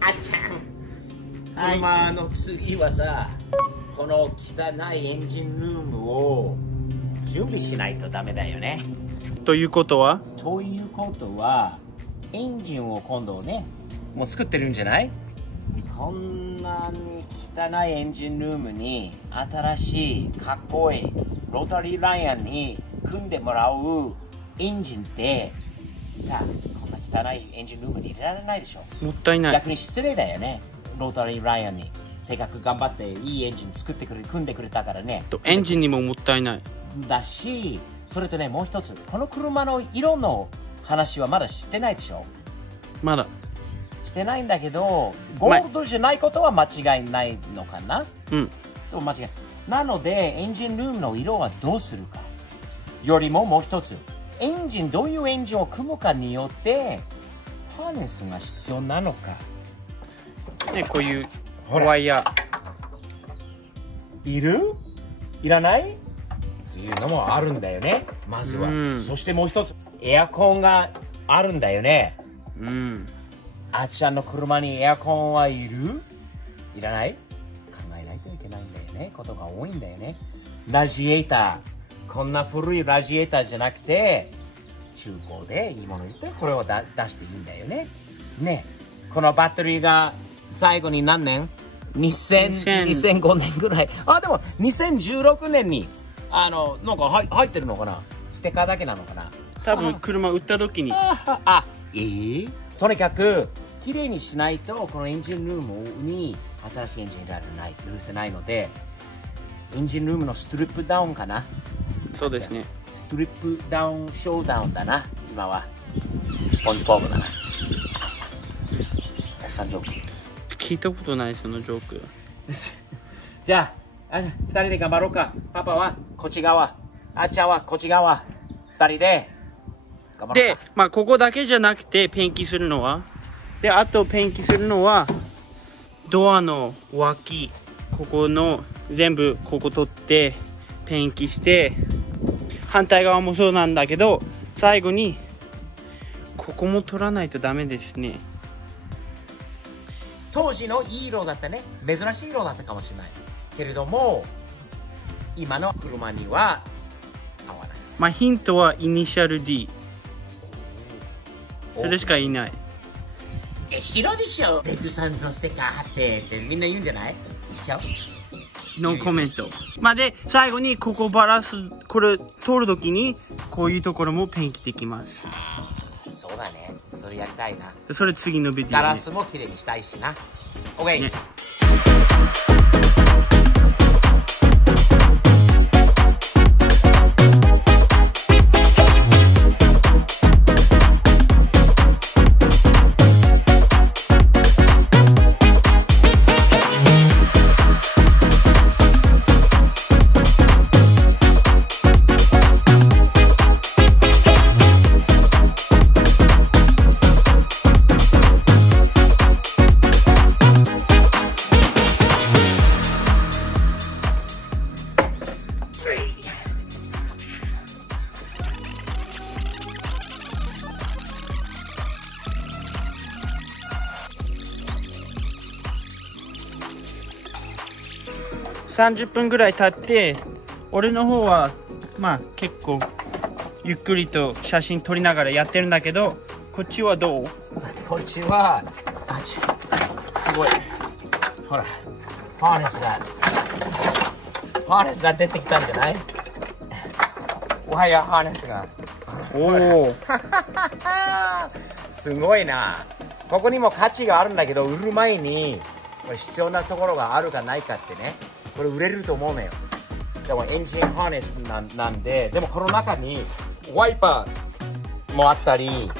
あっちゃん、車の次はさ、この汚いエンジンルームを準備しないとダメだよね。ということはエンジンを今度ね、もう作ってるんじゃない？こんなに汚いエンジンルームに新しいかっこいいロータリーライアンに組んでもらうエンジンってさ、こんな汚いエンジンルームに入れられないでしょ。もったいない。逆に失礼だよね、ロータリーライアンに。せっかく頑張っていいエンジン組んでくれたからね。とエンジンにももったいないだし、それとね、もう一つ、この車の色の話はまだ知ってないでしょ。まだしてないんだけど、ゴールドじゃないことは間違いないのかな。そう、間違いなので、エンジンルームの色はどうするかよりも、もう一つ、どういうエンジンを組むかによってハーネスが必要なのかね。こういうワイヤーいらないっていうのもあるんだよね、まずは。そしてもう一つ、エアコンがあるんだよね。あっちゃんの車にエアコンはいらない？考えないといけないんだよね。ことが多いんだよね。ラジエーター、こんな古いラジエーターじゃなくて、中古でいいもの言ってこれを出していいんだよね。ね、このバッテリーが最後に何年？2005年ぐらい。あ、でも2016年になんか入ってるのかな。ステッカーだけなのかな。多分車売った時に。とにかくきれいにしないと、このエンジンルームに新しいエンジンが許せないので、エンジンルームのストリップダウンかな。そうですね。ストリップダウンショーダウンだな、今は。スポンジボブだな。たくさんジョーク聞いたことない、そのジョーク。じゃあ、2人で頑張ろうか。パパはこっち側、あっちゃんはこっち側、2人で頑張ろうか。で、まあここだけじゃなくてペンキするのは、で、あとペンキするのはドアの脇、ここの全部ここ取ってペンキして、反対側もそうなんだけど、最後にここも取らないとダメですね。当時のいい色だったね。珍しい色だったかもしれないけれども、今の車には合わない。まあヒントはイニシャル D。 それしかいない。白でしょ、レッドさんのステッカー貼ってってみんな言うんじゃない？言っちゃう？ノーコメント。まあで、最後にここバラす、これ通るときにこういうところもペンキできます。そうだね、それやりたいな。それ次のビデオ、ね、ガラスもきれいにしたいしな。 OK、ね。30分ぐらい経って、俺の方はまあ結構ゆっくりと写真撮りながらやってるんだけど、こっちはどう？こっちはすごい、ほらハーネスが出てきたんじゃない？おはよう、ハーネスが。おおすごいな。ここにも価値があるんだけど、売る前にこれ必要なところがあるかないかってね、これ売れると思うのよ。でもエンジンハーネスなんで、でもこの中にワイパーもあったり、ウォ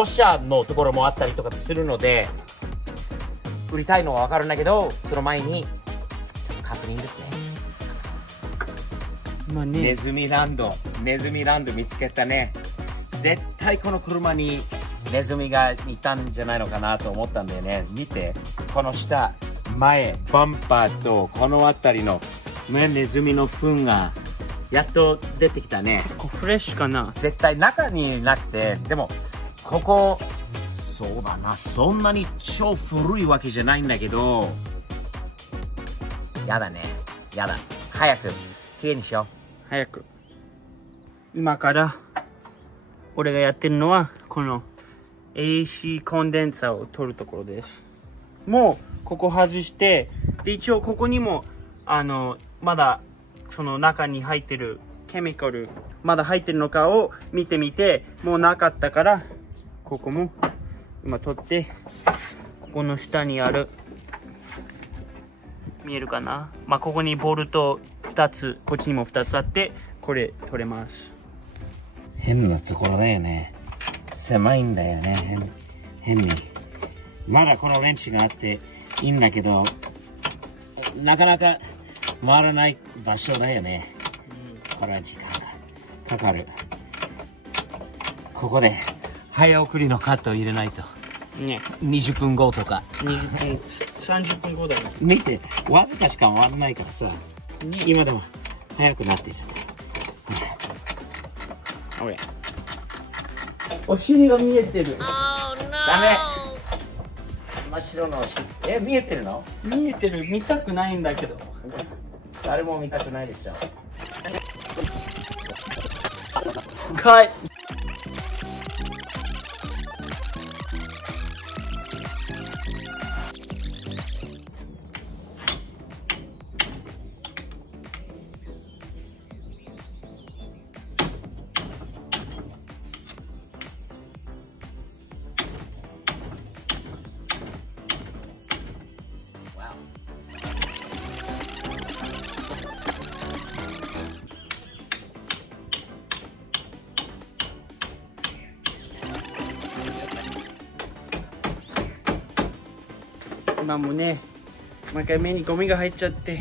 ッシャーのところもあったりとかするので、売りたいのは分かるんだけど、その前にちょっと確認ですね。まあね、ネズミランド見つけたね。絶対この車にネズミがいたんじゃないのかなと思ったんだよね。見て、この下、前バンパーとこの辺りのネズミの糞がやっと出てきたね。結構フレッシュかな。絶対中になくて、でもここそうだまあな、そんなに超古いわけじゃないんだけど、やだね。やだ。早く、きれいにしよう。早く。今から、俺がやってるのは、この AC コンデンサーを取るところです。もう、ここ外して、で、一応ここにも、まだ、その中に入ってるケミカル、まだ入ってるのかを見てみて、もうなかったから、ここも、今取って、ここの下にある、見えるかな？まあ、ここにボルト2つ、こっちにも2つあって、これ取れます。変なところだよね。狭いんだよね。変に。まだこのレンチがあっていいんだけど、なかなか回らない場所だよね。これは時間がかかる。ここで早送りのカットを入れないと。ね。20分後とか。20分、30分後だね。見て、わずかしか回らないからさ。今でも早くなってる。おい。お尻が見えてる。ダメ。真っ白のお尻。見えてるの？見えてる。見たくないんだけど。誰も見たくないでしょ。かい。今もね、毎回目にゴミが入っちゃって、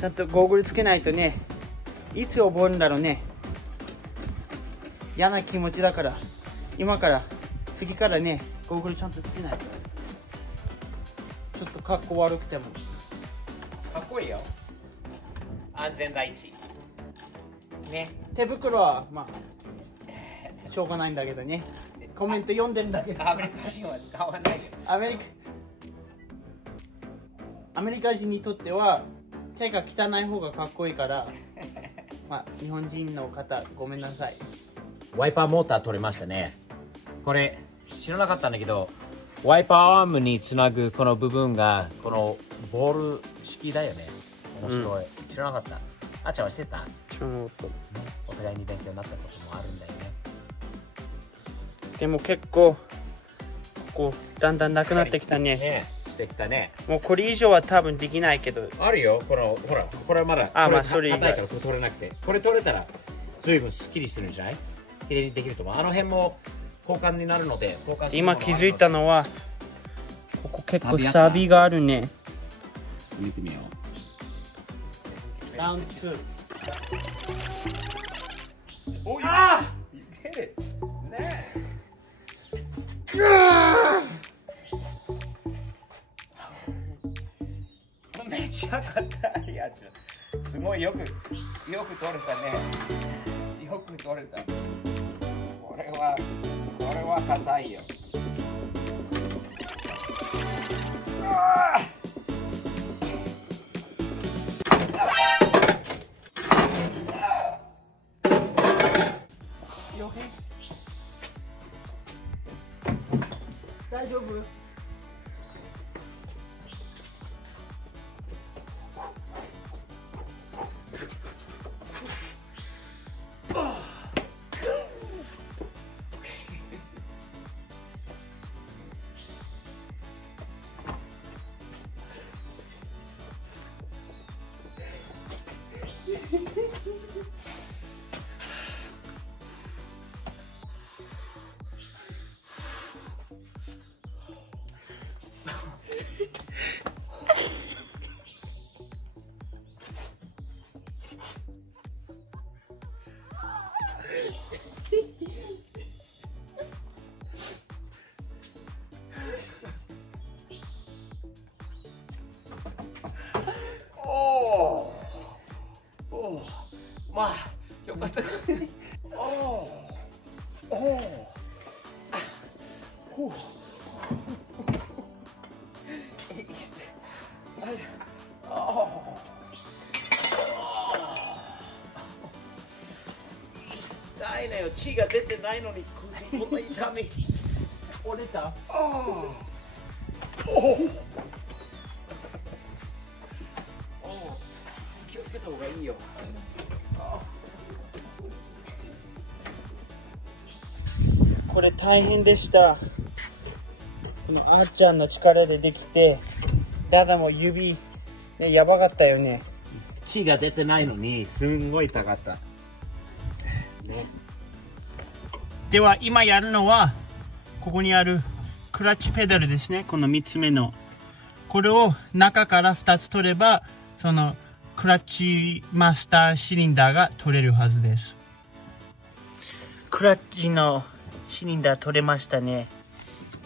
ちゃんとゴーグルつけないとね、いつ覚えるんだろうね。嫌な気持ちだから、今から、次からね、ゴーグルちゃんとつけないと。ちょっと格好悪くても。かっこいいよ。安全第一。ね、手袋は、まあ、しょうがないんだけどね。コメント読んでるんだけど。アメリカ人は使わないけど。アメリカ人にとっては手が汚い方がかっこいいからまあ日本人の方ごめんなさい。ワイパーモーター取れましたね。これ知らなかったんだけど、ワイパーアームにつなぐこの部分がこのボール式だよね。面白い、知らなかった。あっちゃんはしてた？お互いに勉強になったこともあるんだよね。でも結構こうだんだんなくなってきたね。してきたね。もうこれ以上は多分できないけど。あるよ。このほら、これはまだ。まあそれ以外。硬いからこれ取れなくて。これ取れたら随分スッキリするんじゃない？綺麗にできると思う。あの辺も交換になるので、交換する今気づいたのはここ結構サビがあるね。見てみよう。ラウンド2。おい。ああ。いける。ねえ。めちゃ硬いやつ。すごいよく取れたね。よく取れた。これは硬いよ。大丈夫？まあよかった。痛いのよ。血が出てないのにこんな痛み。折れた。気をつけた方がいいよ。これ大変でした。このあーちゃんの力でできて、ダダも指、ね、やばかったよね。血が出てないのにすんごい痛かった。ね。では今やるのは、ここにあるクラッチペダルですね。この3つ目の。これを中から2つ取れば、そのクラッチマスターシリンダーが取れるはずです。クラッチのシリンダー取れましたね。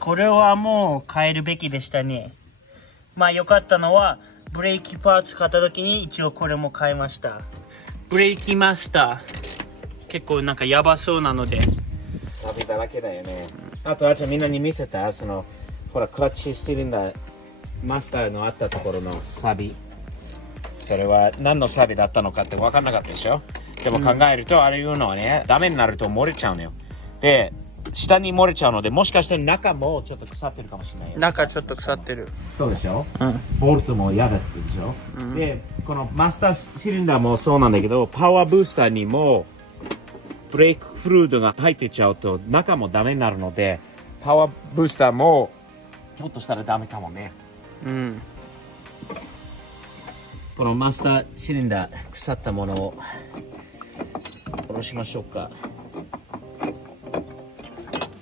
これはもう変えるべきでしたね。まあ良かったのは、ブレーキパーツ買った時に一応これも変えました。ブレーキマスター、結構なんかやばそうなので。サビだらけだよね。あと、あーちゃんみんなに見せた、ほら、クラッチシリンダー、マスターのあったところのサビ。それは何のサビだったのかって分かんなかったでしょ。でも考えると、あれいうのはね、ダメになると漏れちゃうのよ。で、下に漏れちゃうので、もしかして中もちょっと腐ってるかもしれないよ。中ちょっと腐ってる。そうでしょ、うん、ボルトも嫌だってでしょ、うん、で、このマスターシリンダーもそうなんだけど、パワーブースターにもブレーキフルードが入ってっちゃうと中もダメになるので、パワーブースターもひょっとしたらダメかもね。うん。このマスターシリンダー腐ったものを下ろしましょうか。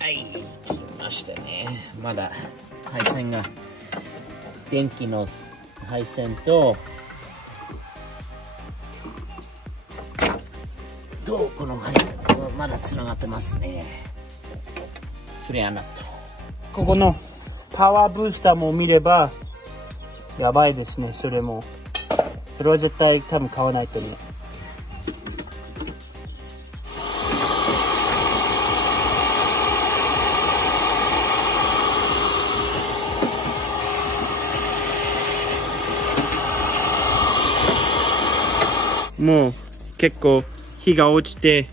はい、来ましたね。まだ配線が、電気の配線と、この配線まだつながってますね。フレアナット。ここのパワーブースターも見ればやばいですね。それも、それは絶対多分買わないとね。もう結構火が落ちて、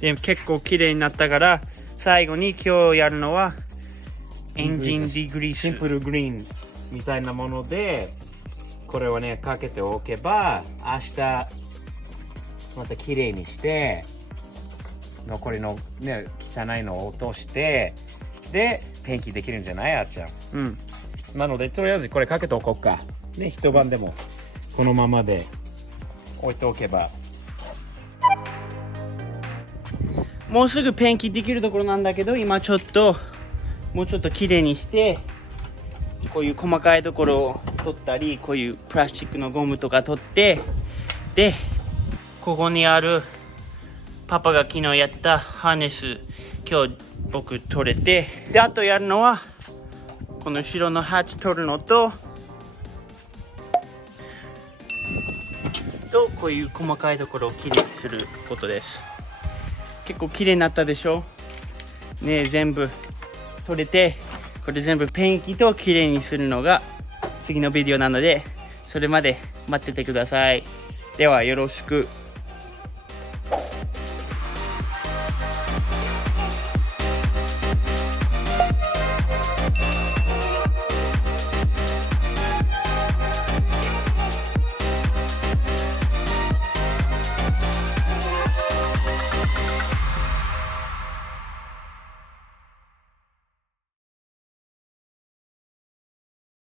で結構綺麗になったから、最後に今日やるのはエンジンディグリース。シンプルグリーンみたいなもので、これをねかけておけば、明日また綺麗にして、残りのね汚いのを落として、でペンキできるんじゃない、あーちゃん。うん。なのでとりあえずこれかけておこうかね。一晩でもこのままで置いておけば。もうすぐペンキできるところなんだけど、今ちょっともうちょっと綺麗にして、こういう細かいところを取ったり、こういうプラスチックのゴムとか取って、でここにあるパパが昨日やってたハーネス、今日僕取れて、であとやるのはこの後ろのハッチ取るのと、こういう細かいところをきれいにすることです。結構きれいになったでしょね。全部取れて、これ全部ペンキときれいにするのが次のビデオなので、それまで待っててください。ではよろしく。